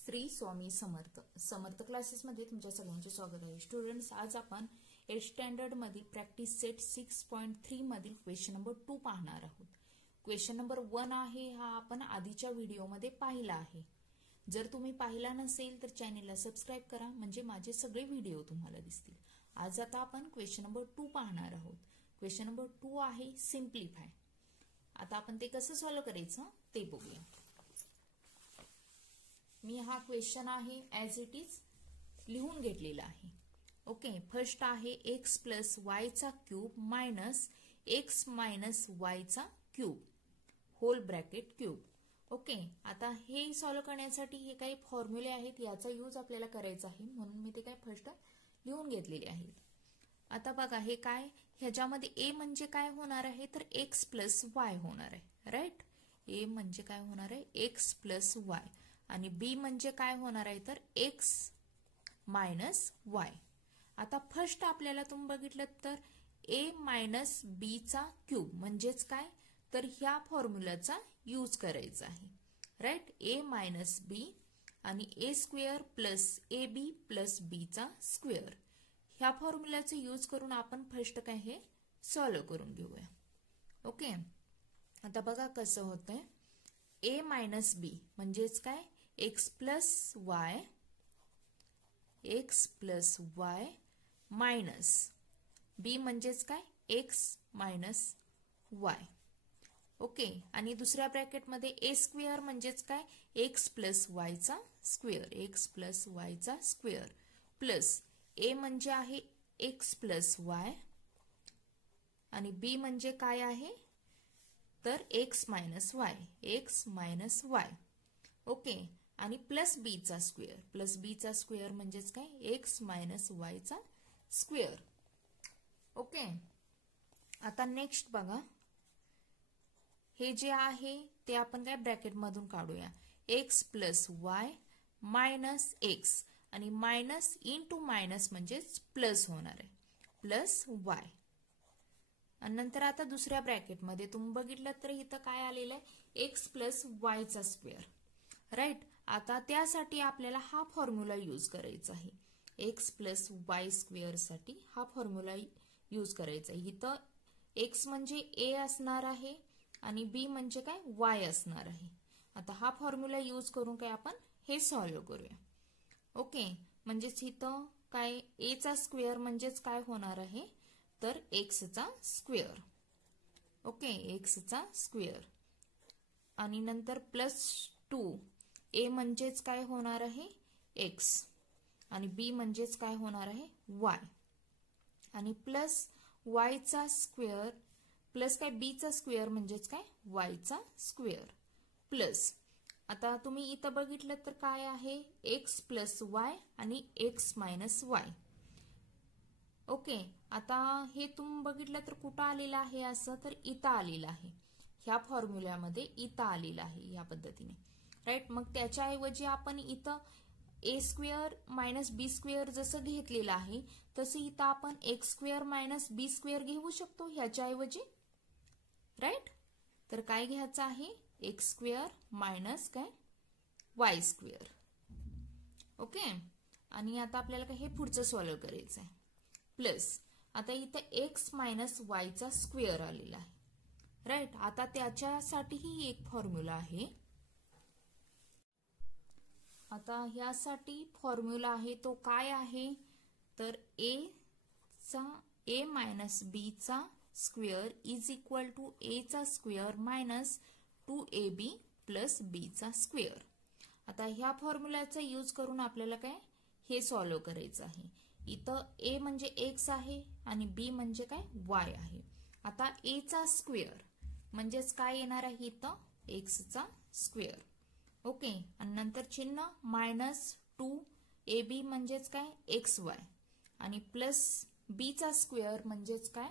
श्री स्वामी समर्थ क्लासेसमध्ये तुमच्या सगळ्यांचे स्वागत आहे. स्टुडंट्स, आज आपण 8th स्टँडर्ड मधील प्रॅक्टिस सेट 6.3 मधील क्वेश्चन नंबर 2 पाहणार आहोत. क्वेश्चन नंबर 1 आहे हा आपण आधीच्या व्हिडिओमध्ये पाहिला आहे. जर तुम्ही पाहिला नसेल तर चॅनेलला सबस्क्राईब करा, म्हणजे माझे सगळे व्हिडिओ तुम्हाला दिसतील. आज आता आपण क्वेश्चन नंबर 2 पाहणार आहोत. क्वेश्चन नंबर 2 आहे सिम्प्लिफाय. आता आपण ते कसं सॉल्व्ह करायचं ते बघूया. मी हा क्वेश्चन आहे ऍज इट इज लिहून घेतलेला आहे. ओके, फर्स्ट आहे एक्स प्लस वाय चा cube minus X minus Y चा cube whole bracket cube. Okay, आता हे सॉल्व्ह करण्यासाठी हे काही फॉर्म्युले आहेत, याचा यूज आपल्याला करायचा आहे, म्हणून मी ते काय फर्स्ट लिहून घेतलेले आहेत. आता बघा हे काय, ह्याच्यामध्ये ए म्हणजे काय होणार आहे तर एक्स प्लस वाय होणार आहे. राईट, ए म्हणजे काय होणार आहे एक्स प्लस वाय, आणि बी म्हणजे काय होणार आहे तर एक्स मायनस वाय. आता फर्स्ट आपल्याला तुम्ही बघितलं तर ए मायनस बी चा क्यूब म्हणजेच काय तर ह्या फॉर्म्युलाचा यूज करायचा आहे. राईट, ए मायनस बी आणि A square plus A B plus B चा स्क्वेअर, ह्या फॉर्म्युलाचा यूज करून आपण फर्स्ट काय हे सॉल्व्ह करून घेऊया. ओके, आता बघा कसं होतंय. ए मायनस बी म्हणजेच काय एक्स प्लस वाय मायनस बी म्हणजेच काय एक्स मायनस वाय. ओके, आणि दुसऱ्या ब्रॅकेटमध्ये ए स्क्वेअर म्हणजेच काय एक्स प्लस वायचा स्क्वेअर प्लस ए म्हणजे आहे एक्स प्लस वाय आणि बी म्हणजे काय आहे तर एक्स मायनस वाय. ओके, आणि प्लस बी चा स्क्वेअर म्हणजेच काय एक्स मायनस वाय चा स्क्वेअर. ओके, आता नेक्स्ट बघा, हे जे आहे ते आपण काय ब्रॅकेट मधून काढूया. X plus y minus x आणि मायनस इंटू मायनस म्हणजेच प्लस होणार आहे प्लस वाय. आणि नंतर आता दुसऱ्या ब्रॅकेटमध्ये तुम्ही बघितलं तर इथं काय आलेलं आहे एक्स प्लस वाय चा स्क्वेअर. राईट, आता त्यासाठी आपल्याला हा फॉर्म्युला यूज करायचा आहे. एक्स प्लस वाय स्क्वेअर साठी हा फॉर्म्युला यूज करायचा आहे. इथं एक्स म्हणजे ए असणार आहे आणि बी म्हणजे काय वाय असणार आहे. आता हा फॉर्म्युला यूज करून काय आपण हे सॉल्व्ह करूया. ओके, म्हणजेच इथं काय ए चा स्क्वेअर म्हणजेच काय होणार आहे तर एक्स चा स्क्वेअर. ओके, एक्स चा स्क्वेअर आणि नंतर प्लस 2 ए म्हणजेच काय होणार आहे एक्स आणि बी म्हणजेच काय होणार आहे वाय आणि प्लस वाय चा स्क्वेअर प्लस काय बी चा स्क्वेअर म्हणजेच काय वाय चा स्क्वेअर प्लस. आता तुम्ही इथं बघितलं तर काय आहे एक्स प्लस वाय आणि एक्स मायनस वाय. ओके, आता हे तुम्ही बघितलं तर कुठं आलेलं आहे असं तर इथं आलेलं आहे, ह्या फॉर्म्युल्यामध्ये इथं आलेलं आहे या पद्धतीने. राईट, मग त्याच्याऐवजी आपण इथं ए स्क्वेअर मायनस बी स्क्वेअर जसं घेतलेलं आहे तसं इथं आपण x square minus B square घेऊ शकतो ह्याच्याऐवजी. राईट, तर काय घ्यायचं आहे एक्स स्क्वेअर मायनस काय वाय स्क्वेअर. ओके, आणि आता आपल्याला काय हे पुढचं सॉल्व्ह करायचं आहे. प्लस आता इथं एक्स मायनस वायचा स्क्वेअर आलेला आहे. राईट, आता त्याच्यासाठीही एक फॉर्म्युला आहे. आता ह्यासाठी फॉर्म्युला आहे तो काय आहे तर ए मायनस बी चा स्क्वेअर इज इक्वल टू ए चा square minus 2ab plus B चा स्क्वेअर. आता ह्या फॉर्म्युलाचा यूज करून आपल्याला काय हे सॉल्व्ह करायचं आहे. इथं ए म्हणजे एक्स आहे आणि बी म्हणजे काय वाय आहे. आता ए चा स्क्वेअर म्हणजेच काय येणार आहे इथं एक्स चा स्क्वेअर. ओके, आणि नंतर चिन्ह मायनस 2ab म्हणजेच काय एक्स वाय आणि प्लस बी चा स्क्वेअर म्हणजेच काय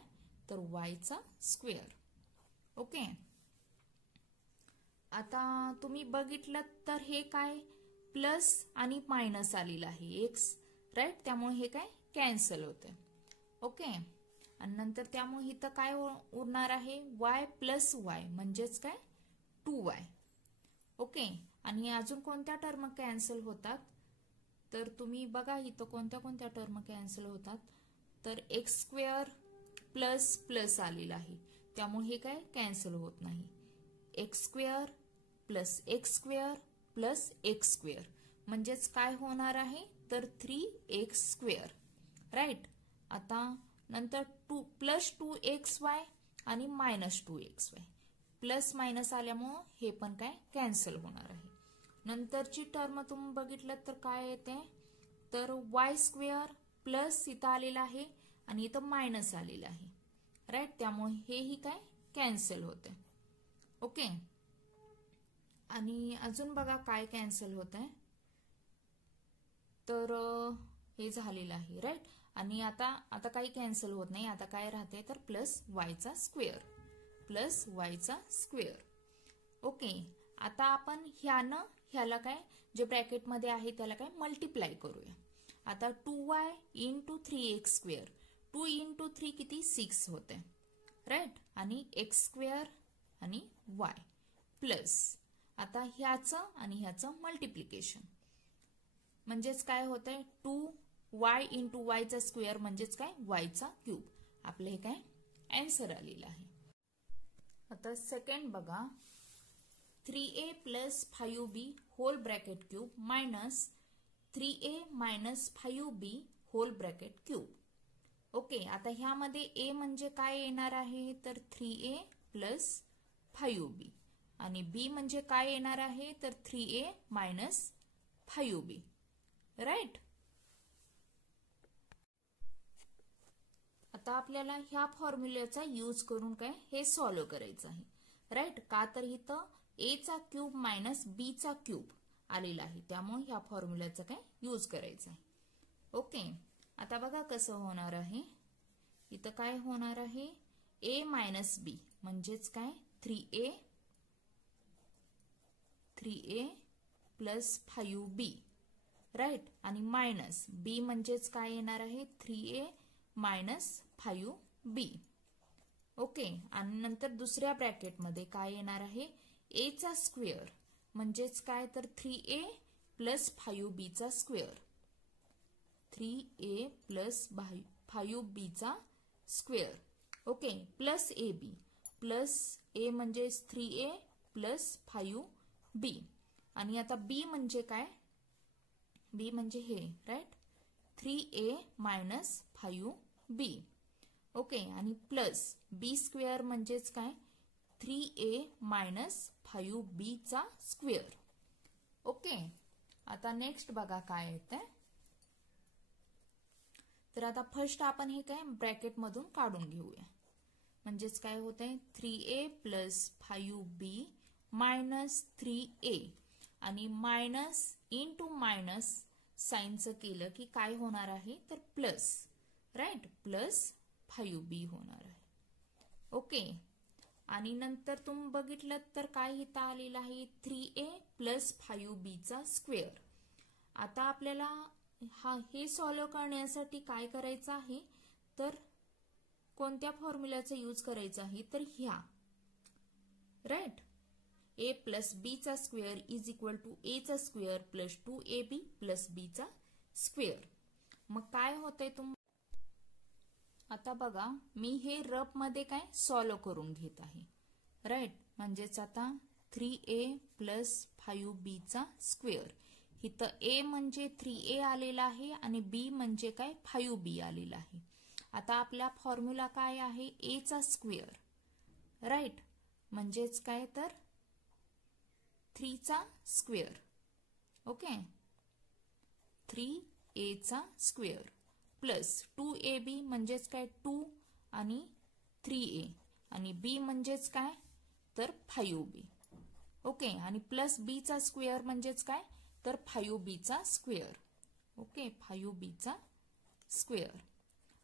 तर वाय चा स्क्वेअर. ओके, आता तुम्ही बघितलं तर हे काय प्लस आणि मायनस आलेलं आहे एक्स. राईट, त्यामुळे हे काय कॅन्सल होते. ओके, आणि नंतर त्यामुळे इथं काय उरणार आहे वाय प्लस वाय म्हणजेच काय 2y. ओके, आणि अजून कोणत्या टर्म कॅन्सल होतात तर तुम्ही बघा इथं कोणत्या कोणत्या टर्म कॅन्सल होतात. तर एक्स स्क्वेअर प्लस प्लस आलेला आहे त्यामुळे हे काय कॅन्सल होत नाही. X square plus x square plus x square म्हणजेच काय होणार आहे तर 3x स्क्वेअर. राईट. आता नंतर प्लस 2xy आणि मायनस 2xy प्लस मायनस आल्यामुळं हे पण काय कॅन्सल होणार आहे. नंतरची टर्म तुम्ही बघितलं तर काय येते तर वाय स्क्वेअर प्लस इथं आलेला आहे आणि इथं मायनस आलेलं आहे. राईट. त्यामुळे हेही काय कॅन्सल होते. ओके. आणि अजून बघा काय कॅन्सल होत आहे तर हे झालेलं आहे. राईट. आणि आता काही कॅन्सल होत नाही. आता काय राहते तर प्लस वायचा स्क्वेअर प्लस वायचा स्क्वेअर. ओके. आता आपण ह्याला काय जे ब्रॅकेटमध्ये आहे त्याला काय मल्टिप्लाय करूया. आता 2y into 3x square 2 into 3 किती 6 होते. राईट. आणि एक्स स्क्वेअर आणि y प्लस आता ह्याचं आणि ह्याचं मल्टिप्लिकेशन म्हणजेच काय होतंय 2y इंटू वायचा स्क्वेअर म्हणजेच काय वायचा क्यूब. आपलं हे काय आन्सर आलेलं आहे. आता सेकंड बघा 3a plus 5b whole bracket cube minus 3a minus 5b whole bracket cube. Okay. आता ह्यामध्ये a म्हणजे काय येणार आहे तर 3a प्लस 5b आणि b म्हणजे काय येणार आहे तर 3a मायनस 5b. राईट. आता आपल्याला ह्या फॉर्म्युल्याचा यूज करून काय हे सॉल्व्ह करायचं आहे. राईट. का तर इथं a चा क्यूब मायनस b चा क्यूब आलेला आहे त्यामुळे ह्या फॉर्म्युल्याचा काय यूज करायचा आहे. ओके. आता बघा कसं होणार आहे. इथं काय होणार आहे a मायनस b म्हणजेच काय 3a प्लस 5b. राईट. आणि मायनस b म्हणजेच काय येणार आहे 3a मायनस 5b. ओके. आणि नंतर दुसऱ्या ब्रॅकेटमध्ये काय येणार आहे a चा स्क्वेअर म्हणजेच काय तर 3a प्लस 5b चा स्क्वेअर 3a प्लस 5b चा square. Okay. Plus ab plus a म्हणजे 3a प्लस 5b आणि आता b म्हणजे काय b म्हणजे हे. Right. 3a minus 5b. Okay. आणि प्लस b स्क्वेअर म्हणजेच काय 3a मायनस 5b चा स्क्वेअर. ओके. आता नेक्स्ट बघा काय येतंय तर आता फर्स्ट आपण हे काय ब्रॅकेट मधून काढून घेऊया. म्हणजेच काय होतंय 3a plus 5b minus 3a आणि मायनस इंटू मायनस साइनचं केलं की काय होणार आहे तर प्लस. राईट. प्लस 5b होणार आहे. ओके. आणि नंतर तुम्ही बघितलं तर काय इथं आलेलं आहे 3a प्लस 5b चा स्क्वेअर. आता आपल्याला हे सॉल्व्ह करण्यासाठी काय करायचं आहे तर कोणत्या फॉर्म्युल्याचा यूज करायचा आहे तर ह्या. राईट. a प्लस b चा square is equal to a चा square plus 2ab plus b चा स्क्वेअर. मग काय होतंय आता बघा मी हे रफ मध्ये काय सॉल्व्ह करून घेत आहे. राईट. म्हणजेच आता 3a प्लस 5b चा स्क्वेअर इथं a म्हणजे 3a आलेला आहे आणि b म्हणजे काय 5b आलेला आहे. आता आपला फॉर्म्युला काय आहे a चा स्क्वेअर. राईट. म्हणजेच काय तर 3 चा स्क्वेअर. ओके. 3a चा स्क्वेअर प्लस 2ab म्हणजेच काय 2 आणि 3a आणि b म्हणजेच काय तर 5b. ओके. आणि प्लस b चा स्क्वेअर म्हणजेच काय तर 5b चा स्क्वेअर. ओके. 5b चा स्क्वेअर.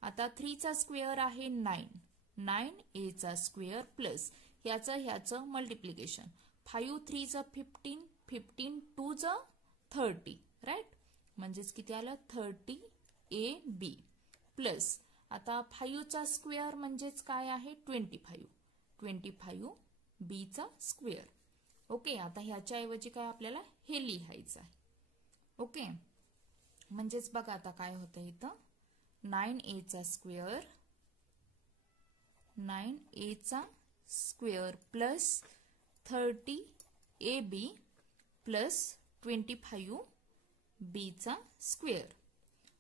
आता 3 चा स्क्वेअर आहे 9a चा स्क्वेअर प्लस ह्याचं मल्टिप्लिकेशन 5 3 चा 15 15 2 चा 30. राईट. म्हणजेच किती आलं 30ab प्लस आता 5 चा स्क्वेअर म्हणजेच काय आहे 25 25b चा स्क्वेअर ओके, आता ह्याच्याऐवजी काय आपल्याला हे लिहायचं आहे. ओके, म्हणजेच बघा आता काय होतं इथं 9a चा स्क्वेअर 9a चा square plus 30ab plus 25b चा स्क्वेअर.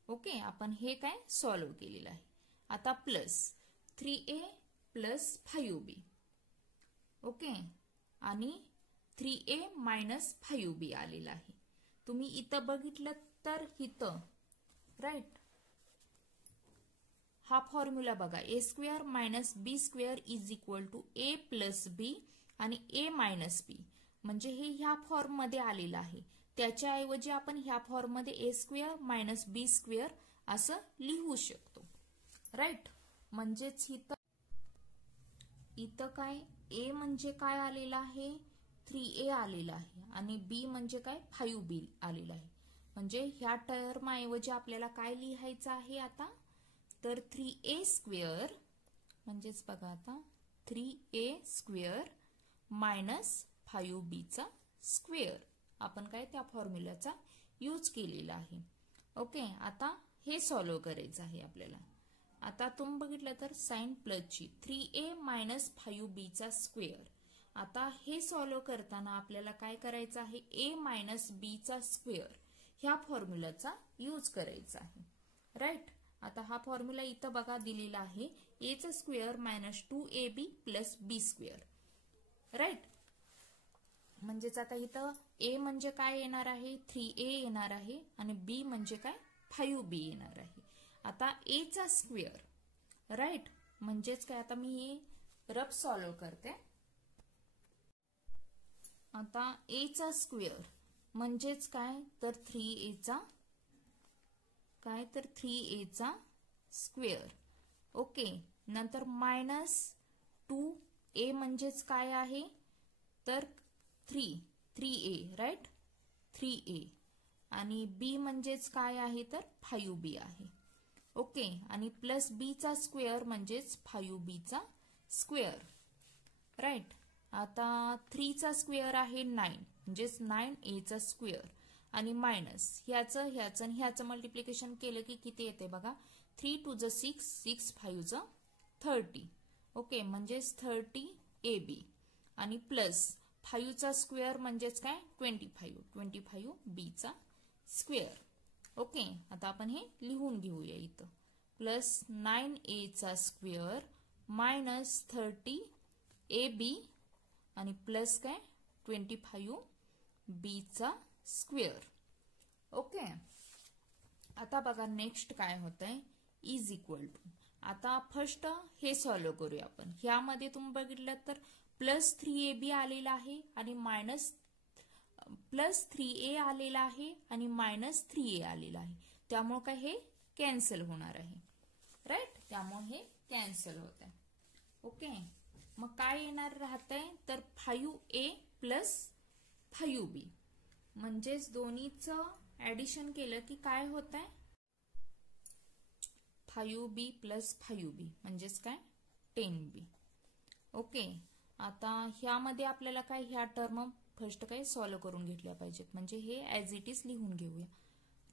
ओके, आपण हे काय सॉल्व्ह केलेलं आहे. आता plus 3a plus 5b. Okay, आणि 3a मायनस 5b आलेला आहे. तुम्ही इथं बघितलं तर इथं राईट हा फॉर्म्युला बघा, A square minus B square is equal to A plus B आणि ए मायनस बी, म्हणजे हे ह्या फॉर्म मध्ये आलेलं आहे. त्याच्याऐवजी आपण ह्या फॉर्म मध्ये ए स्क्वेअर मायनस बी स्क्वेअर असं लिहू शकतो. राईट, म्हणजेच इथं काय ए म्हणजे काय आलेलं आहे 3a आलेला आहे आणि बी म्हणजे काय 5b आलेला आहे. म्हणजे ह्या टर्म ऐवजी आपल्याला काय लिहायचं आहे आता तर 3a स्क्वेअर, म्हणजेच बघा आता 3a स्क्वेअर मायनस 5b चा स्क्वेअर आपण काय त्या फॉर्म्युलाचा यूज केलेला आहे. ओके, आता हे सॉल्व्ह करायचं आहे आपल्याला. आता तुम्ही बघितलं तर साइन प्लसची 3a मायनस 5b चा स्क्वेअर. आता हे सॉल्व्ह करताना आपल्याला काय करायचं आहे a मायनस b चा स्क्वेअर ह्या फॉर्म्युलाचा यूज करायचा आहे. राईट, आता हा फॉर्म्युला इथं बघा दिलेला आहे a चा square minus 2ab plus b square. Right, म्हणजेच आता इथं a म्हणजे काय येणार आहे 3a येणार आहे आणि b म्हणजे काय 5b येणार आहे. आता a चा स्क्वेअर राईट, म्हणजेच काय आता मी हे रफ सॉल्व्ह करते. आता a चा स्क्वेअर म्हणजेच काय तर 3a चा काय तर 3a चा स्क्वेअर. ओके, नंतर मायनस 2a म्हणजेच काय आहे तर 3a राईट 3a आणि b म्हणजेच काय आहे तर 5b आहे. ओके, आणि प्लस b चा स्क्वेअर म्हणजेच 5b चा स्क्वेअर. राईट, आता 3 चा स्क्वेअर आहे 9 म्हणजेच 9a चा स्क्वेअर आणि मायनस ह्याचं मल्टिप्लिकेशन केलं की किती येते बघा 3 2 ज 6 6 5 ज 30. ओके, म्हणजेच 30ab आणि प्लस 5 चा स्क्वेअर म्हणजेच काय 25b चा स्क्वेअर. ओके, आता आपण हे लिहून घेऊया इथं प्लस 9a चा स्क्वेअर मायनस 30ab आणि प्लस काय 25b चा स्क्वेअर. ओके, आता बघा नेक्स्ट काय होतंय इज इक्वल टू. आता फर्स्ट हे सॉल्व्ह करूया आपण. ह्यामध्ये तुम्ही बघितलं तर प्लस 3ab आलेला आहे आणि मायनस प्लस 3a आलेला आहे आणि मायनस 3a आलेला आहे. त्यामुळे काय हे कॅन्सल होणार आहे. राईट, त्यामुळे हे कॅन्सल होत आहे. ओके, मग काय येणार राहतंय तर 5a प्लस 5b, म्हणजेच दोन्हीचं ऍडिशन केलं की काय होत आहे 5b प्लस 5b म्हणजेच काय 10b. ओके, आता ह्यामध्ये आपल्याला काय ह्या टर्म फर्स्ट काय सॉल्व्ह करून घेतल्या पाहिजेत. म्हणजे हे ऍज इट इज लिहून घेऊया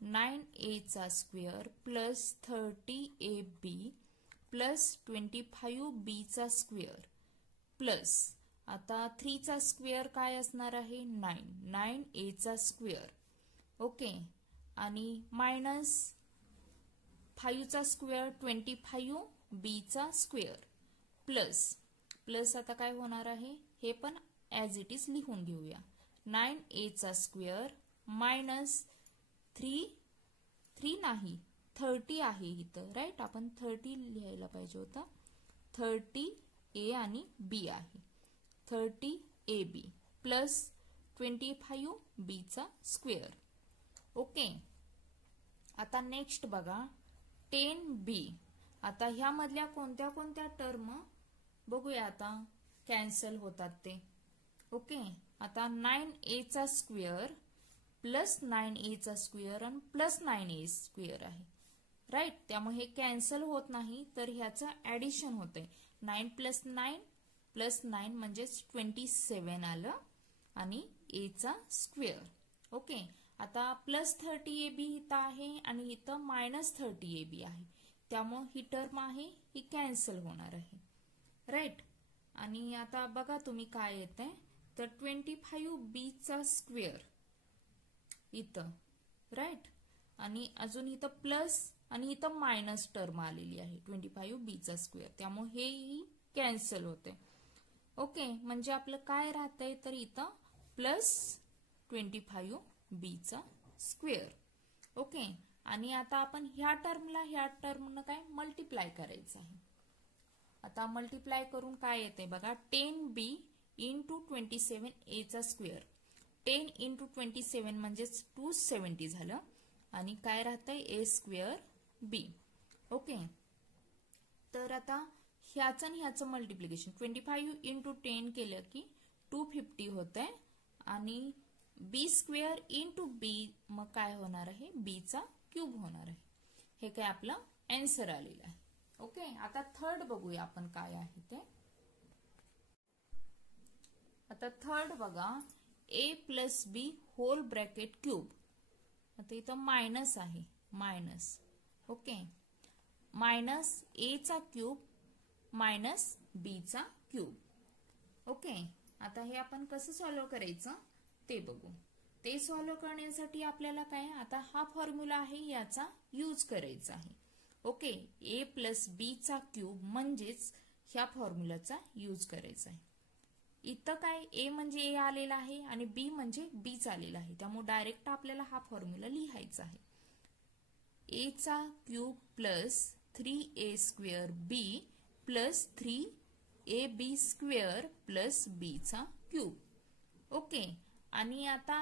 9a चा square plus 30ab plus 25b चा स्क्वेअर प्लस आता 3 चा स्क्वेअर काय असणार आहे 9a चा स्क्वेअर. ओके, आणि मायनस 5 चा स्क्वेअर 25b चा स्क्वेअर प्लस आता काय होणार आहे हे पण ऍज इट इज लिहून घेऊया 9a चा स्क्वेअर मायनस 3 नाही 30 आहे इथं. राईट, आपण 30 लिहायला पाहिजे होतं. 30a आणि b आहे 30ab प्लस 25b चा स्क्वेअर. ओके, आता नेक्स्ट बघा 10b. आता ह्यामधल्या कोणत्या कोणत्या टर्म बघूया आता कॅन्सल होतात ते. ओके, आता 9a चा स्क्वेअर प्लस 9a चा स्क्वेअर आणि प्लस 9a स्क्वेअर आहे. राईट, त्यामुळे हे कॅन्सल होत नाही तर ह्याचं ऍडिशन होतंय 9 प्लस 9 प्लस 9 म्हणजेच 27 आलं. आणि ए चा स्क्वेअर. ओके, आता प्लस 30ab इथं आहे आणि इथं मायनस 30ab आहे, त्यामुळे ही टर्म आहे ही कॅन्सल होणार आहे. राईट. आणि आता बघा तुम्ही काय येतंय, तर 25b चा स्क्वेअर इथं. राईट. आणि अजून इथं प्लस आणि इथं मायनस टर्म आलेली आहे 25b चा स्क्वेअर, त्यामुळे हेही कॅन्सल होते. ओके, म्हणजे आपलं काय राहतंय, तर इथं प्लस 25b चा स्क्वेअर. ओके, आणि आता आपण ह्या टर्मनं काय मल्टिप्लाय करायचं आहे. आता मल्टिप्लाय करून काय येते बघा, 10b इंटू 27a चा स्क्वेअर. 10 इंटू 27 म्हणजेच 270 झालं आणि काय राहतंय a स्क्वेअर b. ओके, तर आता ह्याचं आणि ह्याचं मल्टिप्लिकेशन 25 इंटू 10 केलं की 250 होतंय आणि b स्क्वेअर इंटू b मग काय होणार आहे, b चा क्यूब होणार आहे. हे काय आपलं आन्सर आलेलं आहे. ओके, आता थर्ड बघूया आपण काय आहे ते. आता थर्ड बघा, a plus b whole bracket cube. आता इथं मायनस आहे, मायनस. ओके, मायनस a चा क्यूब मायनस b चा क्यूब. ओके, आता हे आपण कसं सॉल्व्ह करायचं ते बघू. ते सॉल्व्ह करण्यासाठी आपल्याला काय, आता हा फॉर्म्युला आहे याचा यूज करायचा आहे. ओके, a प्लस b चा क्यूब म्हणजेच ह्या फॉर्म्युलाचा यूज करायचा आहे. इथं काय a म्हणजे a आलेला आहे आणि b म्हणजे b आलेला आहे, त्यामुळे डायरेक्ट आपल्याला हा फॉर्म्युला लिहायचा आहे. a चा cube plus 3a square b plus 3ab square plus b चा क्यूब. ओके, आणि आता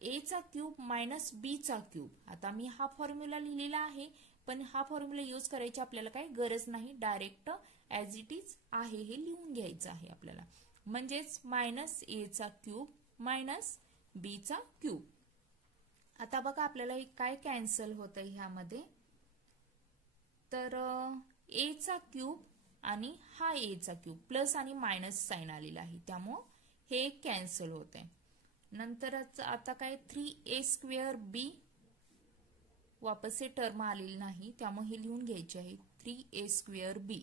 a चा क्यूब मायनस b चा क्यूब. आता मी हा फॉर्म्युला लिहिलेला आहे, पण हा फॉर्म्युला यूज करायची आपल्याला काही गरज नाही, डायरेक्ट ॲज इट इज आहे हे लिहून घ्यायचं आहे आपल्याला. म्हणजेच मायनस a चा क्यूब मायनस b चा क्यूब. आता बघा आपल्याला काय कॅन्सल होतंय ह्यामध्ये, तर a चा क्यूब आणि हा a चा क्यूब प्लस आणि मायनस साइन आलेला आहे, त्यामुळं हे कॅन्सल होत आहे. नंतरच आता काय 3a स्क्वेअर b वापस हे टर्म आलेली नाही, त्यामुळे हे लिहून घ्यायचे आहे 3a स्क्वेअर b.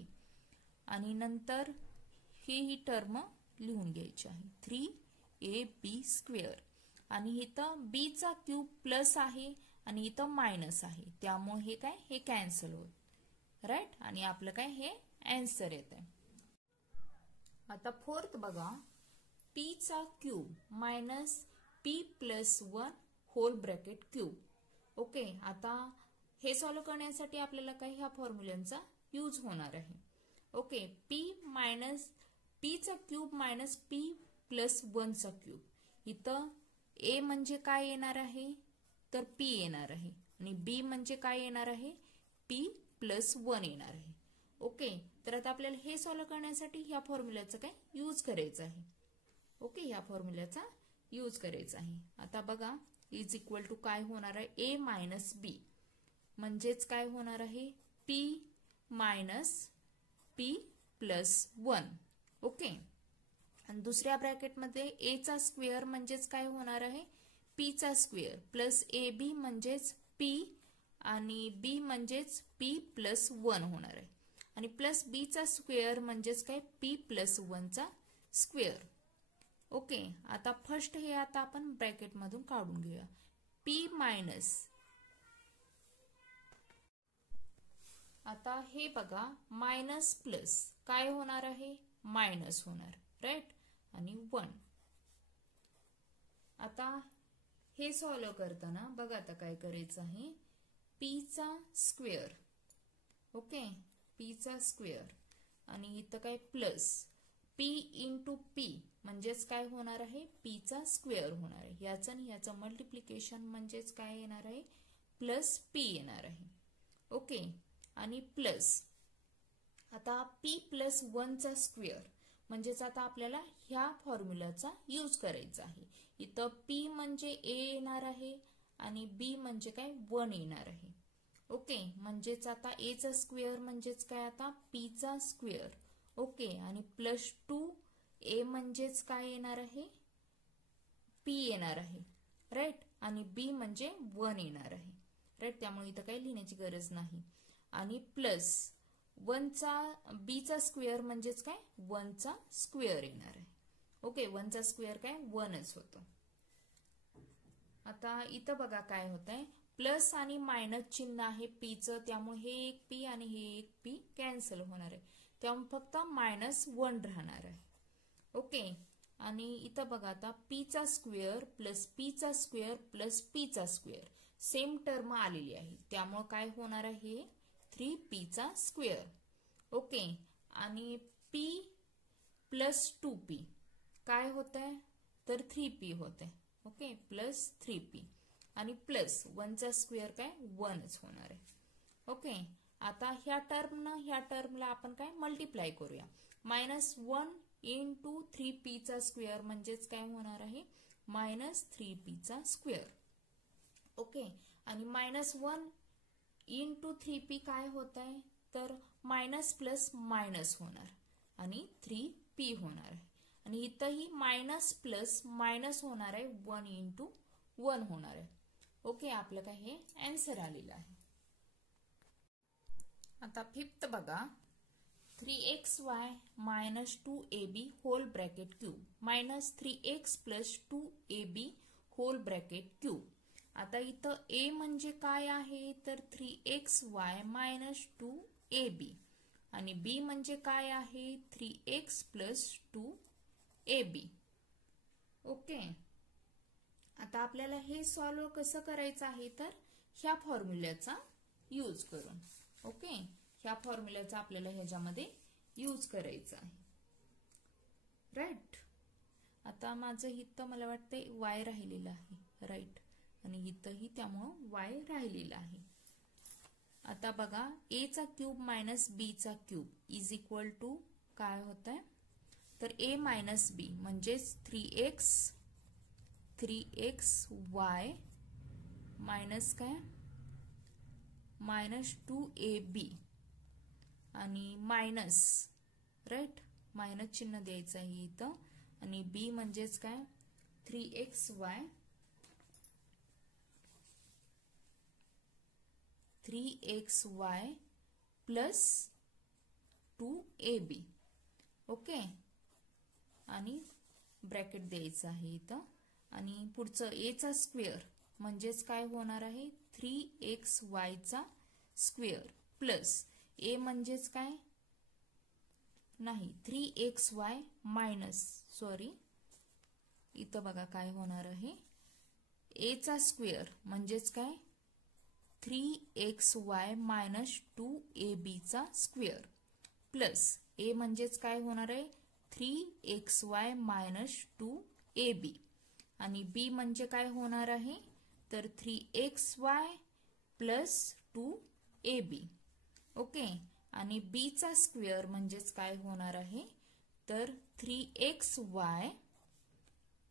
आणि नंतर ही टर्म लिहून घ्यायची आहे 3ab स्क्वेअर. आणि इथं b चा क्यूब प्लस आहे आणि इथं मायनस आहे, त्यामुळे हे काय हे कॅन्सल होत. राईट. आणि आपलं काय हे आन्सर येत आहे. आता फोर्थ बघा, p चा cube minus p plus 1 whole bracket cube. Okay, आता हे सॉल्व्ह करण्यासाठी आपल्याला काही ह्या फॉर्म्युलांचा यूज होणार आहे. ओके, p चा क्यूब मायनस p प्लस 1 चा क्यूब. इथं a म्हणजे काय येणार आहे, तर p येणार आहे आणि b म्हणजे काय येणार आहे, p प्लस 1 येणार आहे. ओके, तर आता आपल्याला हे सॉल्व्ह करण्यासाठी ह्या फॉर्म्युलाचा काय यूज करायचं आहे. ओके, ह्या फॉर्म्युलाचा यूज करायचा आहे. आता बघा, इज इक्वल टू काय होणार आहे, a मायनस b म्हणजेच काय होणार आहे, p minus p plus 1. Okay, आणि दुसऱ्या ब्रॅकेटमध्ये a चा स्क्वेअर म्हणजेच काय होणार आहे, p चा स्क्वेअर प्लस ab म्हणजेच p आणि b म्हणजेच p प्लस 1 होणार आहे. आणि प्लस b चा स्क्वेअर म्हणजेच काय, p प्लस 1 चा स्क्वेअर. ओके, आता फर्स्ट हे आता आपण ब्रॅकेट मधून काढून घेऊया. p मायनस, आता हे बघा मायनस प्लस काय होणार आहे, मायनस होणार. राईट. आणि 1. आता हे सॉल्व्ह करताना बघा आता काय करायचं आहे, p चा स्क्वेअर. ओके, p चा स्क्वेअर आणि इथं काय प्लस p इंटू p म्हणजेच काय होणार आहे, p चा स्क्वेअर होणार आहे. याचं आणि याचं मल्टिप्लिकेशन म्हणजेच काय येणार आहे, प्लस p येणार आहे. ओके, आणि प्लस आता p प्लस 1 चा स्क्वेअर म्हणजेच आता आपल्याला ह्या फॉर्म्युलाचा यूज करायचा आहे. इथं p म्हणजे a येणार आहे आणि b म्हणजे काय 1 येणार आहे. ओके, म्हणजेच आता a चा स्क्वेअर म्हणजेच काय, आता p चा स्क्वेअर. ओके, आणि प्लस 2a म्हणजेच काय येणार आहे, पी येणार आहे, राईट, आणि बी म्हणजे 1 येणार आहे, राईट. त्यामुळे इथं काही लिहिण्याची गरज नाही. आणि प्लस 1चा बीचा स्क्वेअर म्हणजेच काय 1चा स्क्वेअर येणार आहे. ओके, 1चा स्क्वेअर काय 1च होतो. आता इथं बघा काय होत आहे, प्लस आणि मायनस चिन्ह आहे पीचं, त्यामुळे हे एक पी आणि हे एक पी कॅन्सल होणार आहे, त्यामुळे फक्त -1 राहणार आहे. ओके, आणि इथं बघा आता पीचा स्क्वेअर प्लस पीचा स्क्वेअर प्लस पीचा स्क्वेअर सेम टर्म आलेली आहे, त्यामुळे काय होणार आहे 3pचा स्क्वेअर. ओके, आणि p प्लस 2p काय होत आहे तर 3p होत आहे. ओके, प्लस 3p आणि प्लस 1चा स्क्वेअर काय 1च होणार आहे. ओके, आता ह्या टर्मला आपण काय मल्टिप्लाय करूया. -1 इंटू 3pचा स्क्वेअर म्हणजेच काय होणार आहे -3pचा स्क्वेअर. ओके, आणि -1 इंटू 3p काय होत आहे तर मायनस प्लस मायनस होणार आणि 3p होणार आहे. आणि इथंही मायनस प्लस मायनस होणार आहे, 1 इंटू 1 होणार आहे. ओके, आपलं काय हे आन्सर आलेलं आहे. आता फिफ्थ बघा, 3xy minus 2ab whole bracket cube minus 3x plus 2ab whole bracket cube. आता इथं a म्हणजे काय आहे तर 3xy मायनस 2ab आणि b म्हणजे काय आहे 3x प्लस 2ab. ओके, आता आपल्याला हे सॉल्व्ह कसं करायचं आहे तर ह्या फॉर्म्युल्याचा यूज करून. ओके, ह्या फॉर्म्युल्याचा आपल्याला ह्याच्यामध्ये यूज करायचं आहे, राईट. आता माझं इथं मला वाटतंय y राहिलेलं आहे, राईट, आणि इथंही त्यामुळं y राहिलेला आहे. आता बघा a चा क्यूब मायनस b चा क्यूब इज इक्वल टू काय होत आहे तर a मायनस b म्हणजेच 3xy मायनस काय मायनस 2ab आणि मायनस, राईट, मायनस चिन्ह द्यायचं आहे इथं, आणि b म्हणजेच काय 3xy प्लस 2ab. ओके, आणि ब्रॅकेट द्यायचं आहे इथं, आणि पुढचं a चा स्क्वेअर म्हणजेच काय होणार आहे 3xy चा स्क्वेअर प्लस a म्हणजेच काय नाही 3xy मायनस, सॉरी, इथं बघा काय होणार आहे a चा स्क्वेअर म्हणजेच काय 3xy मायनस 2ab चा स्क्वेअर प्लस a म्हणजेच काय होणार आहे 3xy मायनस 2ab आणि b म्हणजे काय होणार आहे तर 3xy प्लस 2ab. ओके, आणि b चा स्क्वेअर म्हणजेच काय होणार आहे तर 3xy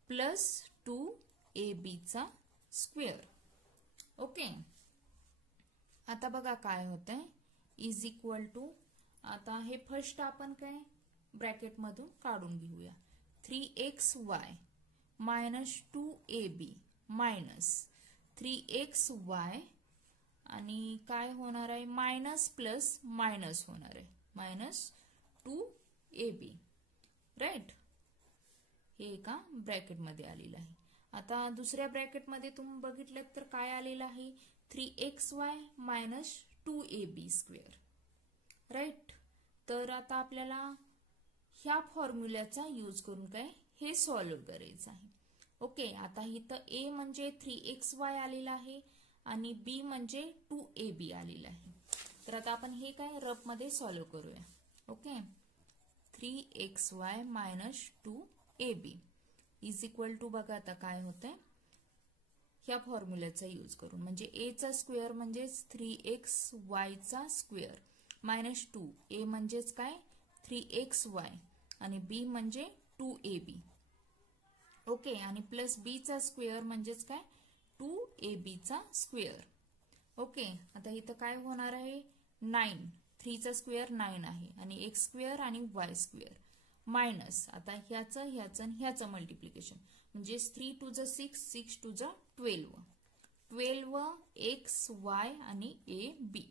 प्लस 2ab चा स्क्वेअर. ओके, आता बघा काय होतंय इज इक्वल टू, आता हे फर्स्ट आपण काय ब्रॅकेट मधून काढून घेऊया, 3xy minus 2ab minus 3xy आणि काय होणार आहे मायनस प्लस मायनस होणार आहे मायनस 2ab, राईट. हे एका ब्रॅकेट मध्ये आलेलं आहे. आता दुसऱ्या ब्रॅकेट मध्ये तुम्ही बघितलं तर काय आलेलं आहे 3xy minus 2ab square, right. तर आता आपल्याला ह्या फॉर्म्युल्याचा यूज करून काय हे सॉल्व्ह करायचं आहे. ओके, आता इथं a म्हणजे 3xy आलेला आहे आणि b म्हणजे 2ab आलेला आहे. तर आता आपण हे काय रफ मध्ये सॉल्व्ह करूया. Okay, 3xy minus 2ab is equal to, बघा आता काय होतंय ह्या फॉर्म्युल्याचा यूज करून, म्हणजे a चा स्क्वेअर म्हणजेच 3xy चा स्क्वेअर मायनस 2, a म्हणजेच काय 3xy आणि b म्हणजे 2ab. ओके, आणि प्लस b चा स्क्वेअर म्हणजेच काय 2ab चा स्क्वेअर. ओके, आता इथं काय होणार आहे 9, 3 चा स्क्वेअर 9 आहे आणि x स्क्वेअर आणि y स्क्वेअर मायनस, आता ह्याचं आणि ह्याचं मल्टिप्लिकेशन म्हणजे 3 टू ज 6, 6 टू ज 12, 12 एक्स वाय आणि ए बी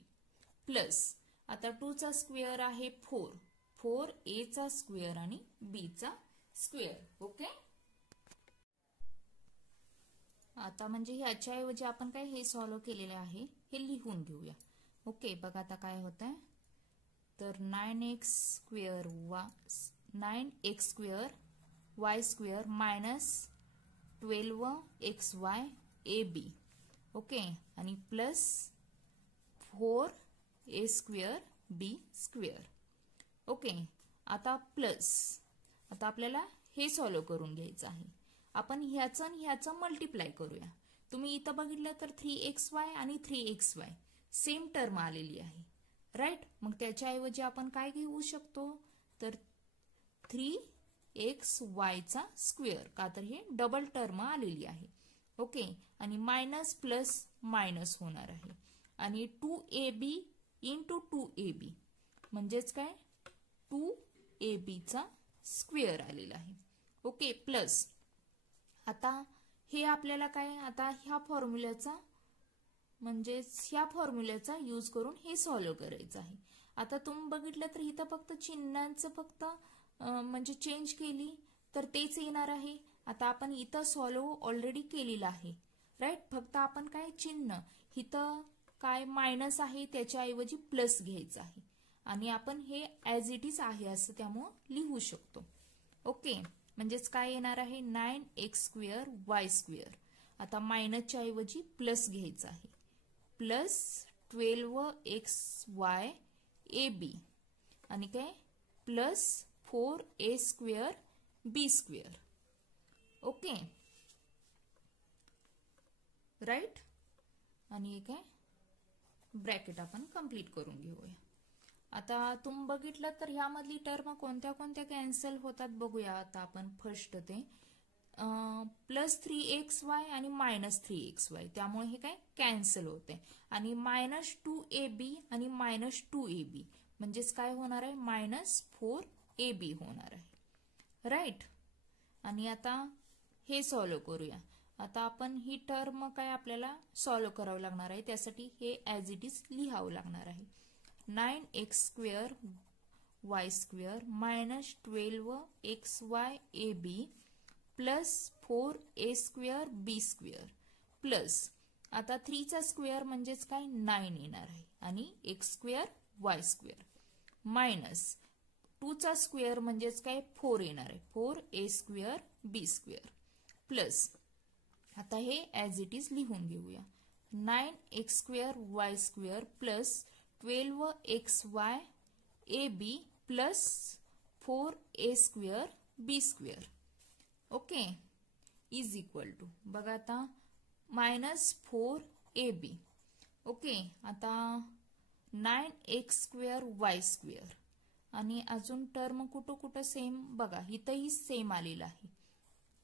प्लस आता 2 चा स्क्वेअर आहे 4, 4 ए चा स्क्वेअर आणि बी चा स्क्वेअर. ओके. आता म्हणजे ह्याच्याऐवजी आपण काय हे सॉल्व्ह केलेले आहे हे लिहून घेऊया. ओके. बघा आता काय होत आहे तर 9x square Y square minus 12xy A B. Okay. आणि plus 4a square B square. Okay. आता प्लस आता आपल्याला हे सॉल्व्ह करून घ्यायचं आहे. आपण ह्याचं आणि ह्याचं मल्टिप्लाय करूया. तुम्ही इथं बघितलं तर 3xy आणि 3xy सेम टर्म आलेली आहे. राईट. मग त्याच्याऐवजी आपण काय घेऊ शकतो तर 3xy चा स्क्वेअर, का तर हे डबल टर्म आलेली आहे. ओके. आणि मायनस प्लस मायनस होणार आहे आणि 2ab इंटू 2ab म्हणजेच काय 2ab चा स्क्वेअर आलेला आहे. ओके. प्लस आता हे आपल्याला काय आता ह्या फॉर्म्युल्याचा यूज करून हे सॉल्व्ह करायचं आहे. आता तुम्ही बघितलं तर इथं फक्त चिन्हांचं फक्त म्हणजे चेंज केली तर तेच येणार आहे. आता आपण इथं सॉल्व्ह ऑलरेडी केलेलं आहे. राईट. फक्त आपण काय चिन्ह इथं काय मायनस आहे त्याच्याऐवजी प्लस घ्यायचं आहे आणि आपण हे ॲज इट इज आहे असं त्यामुळं लिहू शकतो. ओके. म्हणजेच काय येणार आहे 9x स्क्वेअर वाय स्क्वेअर. आता मायनसच्या ऐवजी प्लस घ्यायचं आहे. प्लस 12xy ए बी आणि काय plus 4a square B square. Okay. Right. आणि हे काय ब्रॅकेट आपण कंप्लीट करून घेऊया. आता तुम्ही बघितलं तर ह्यामधली टर्म कोणत्या कोणत्या कॅन्सल होतात बघूया. आता आपण फर्स्ट ते प्लस 3xy आणि मायनस 3xy त्यामुळे हे काय कॅन्सल होते आणि मायनस 2ab आणि मायनस 2ab म्हणजेच काय होणार आहे मायनस 4ab होणार आहे. राईट. आणि आता हे सॉल्व्ह करूया. आता आपण ही टर्म काय आपल्याला सॉल्व्ह करावं लागणार आहे त्यासाठी हे ॲज इट इज लिहावं लागणार आहे. 9x square Y square minus 12xy A B plus 4a square B square plus आता 3 चा स्क्वेअर म्हणजेच काय 9 येणार आहे आणि x square Y square minus 2 चा स्क्वेअर म्हणजेच काय 4 येणार आहे 4a square B square plus आता हे ॲज इट इज लिहून घेऊया. 9x square Y square plus 12xy A B plus 4a square B square. Okay. Is equal to बघा आता मायनस 4ab. ओके. आता 9x स्क्वेअर वाय स्क्वेअर आणि अजून term कुठं कुठं सेम बघा इथंही सेम आलेलं आहे.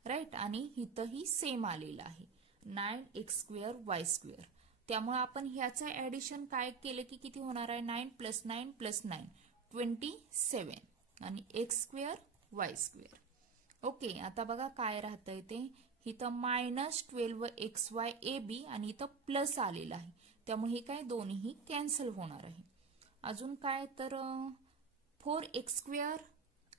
राईट. आणि इथंही सेम आलेलं आहे 9x स्क्वेअर वाय स्क्वेअर. त्यामुळे आपण ह्याचं ऍडिशन काय केलं की किती होणार आहे 9 प्लस 9 प्लस 9 27 आणि x square Y square. Okay. आता बघा काय राहतंय ते इथं मायनस 12xy ए बी आणि इथं प्लस आलेलं आहे त्यामुळे हे काय दोन्ही कॅन्सल होणार आहे. अजून काय तर 4x स्क्वेअर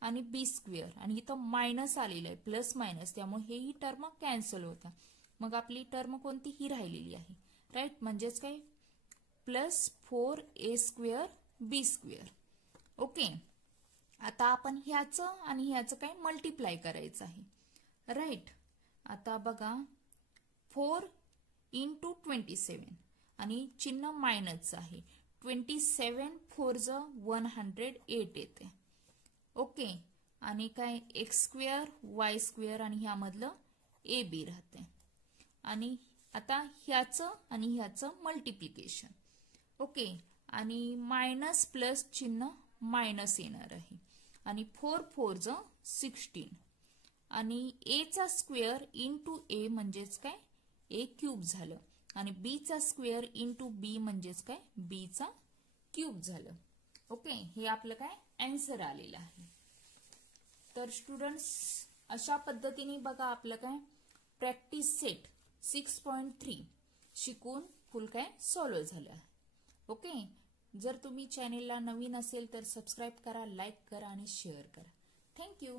आणि बी स्क्वेअर आणि इथं मायनस आलेलं आहे प्लस मायनस त्यामुळे हेही टर्म कॅन्सल होता. मग आपली टर्म कोणती ही राहिलेली आहे. राईट. म्हणजेच काय plus 4a square B square. Okay. आता आपण ह्याचं आणि ह्याचं काय मल्टिप्लाय करायचं आहे. राईट. आता बघा 4 इंटू 27 आणि चिन्ह मायनसचं आहे 27 4 ज 108 येते. ओके. आणि काय एक्स स्क्वेअर वाय स्क्वेअर आणि ह्यामधलं ए बी राहते आणि आता ह्याचं आणि ह्याचं मल्टिप्लिकेशन. ओके. आणि मायनस प्लस चिन्ह मायनस येणार आहे आणि 4 4 ज 16 आणि ए चा स्क्वेअर इंटू ए म्हणजेच काय ए क्यूब झालं आणि बी चा स्क्वेअर इंटू बी म्हणजेच काय बी चा क्यूब झालं. ओके. हे आपलं काय आन्सर आलेलं आहे. तर स्टुडंट्स अशा पद्धतीने बघा आपलं काय प्रॅक्टिस सेट 6.3 शिकून फुल काय सॉल्व्ह झालं. ओके. जर तुम्ही चॅनेलला नवीन असेल तर सबस्क्राईब करा, लाईक करा आणि शेअर करा. थँक्यू.